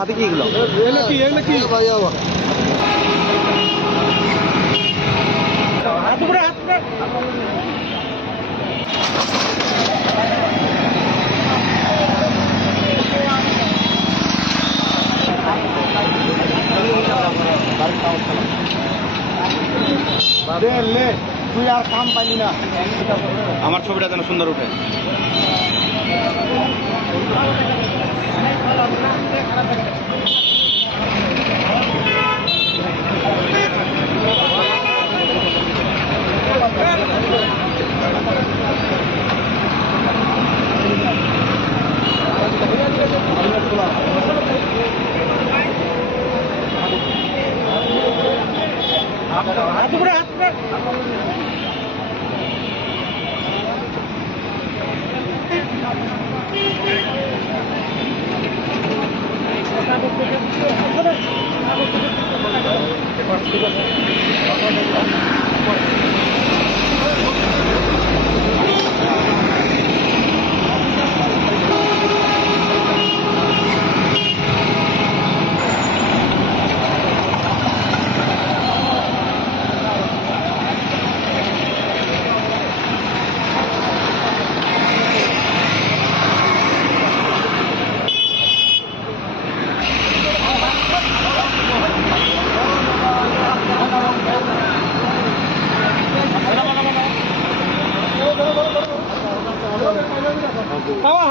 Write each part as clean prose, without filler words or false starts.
হাতে কি এগুলো? তুই আর কাম পাইলি না, আমার ছবিটা যেন সুন্দর উঠে।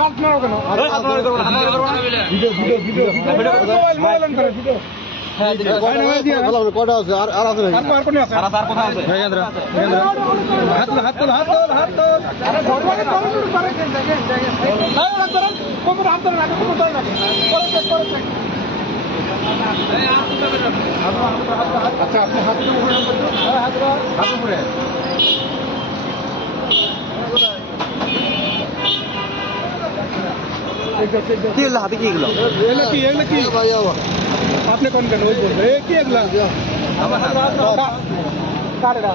হাত মারো কেন? কটা আছে? আর আছে আচ্ছা, আপনি হাত উপরে কি এগুলো হাতে কি এগুলো? আপনি কোন কেন ওই বলবে কি এগুলা? কার এটা?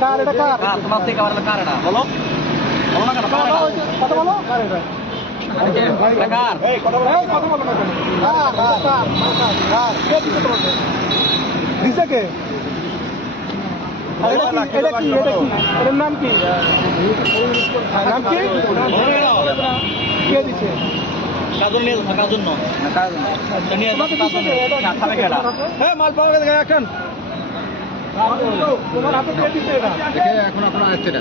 কার এটা? কার তোমার থেকে আমার কার এটা বলো, বলো না কেন? কথা বলো। কার এটা? কথা বলো না কেন? দিছে কে? এটার নাম কি? নাম কি? কে দিছে? মাল পাওয়া গেছে এখন। তোমার হাতে কে দিছে এটা? এখন আপনার আসছে না।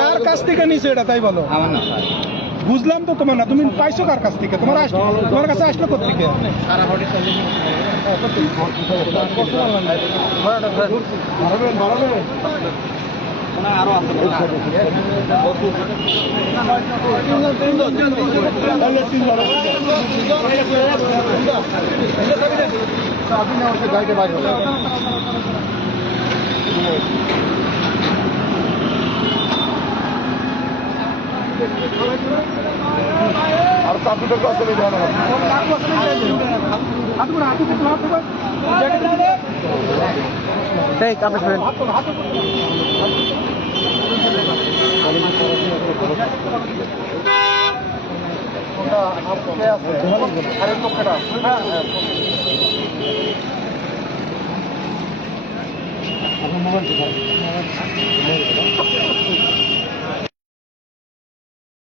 কার কাছ থেকে নিছে এটা তাই বলো? আমার না। বুঝলাম তো তোমার না, তুমি পাইছো কার কাছ থেকে? তোমার কাছে আসলো কোথেকে? আরো আছে গাড়িতে বাইরে আর চাপুটা কষ্ট নেই আরেক পক্ষটা হ্যাঁ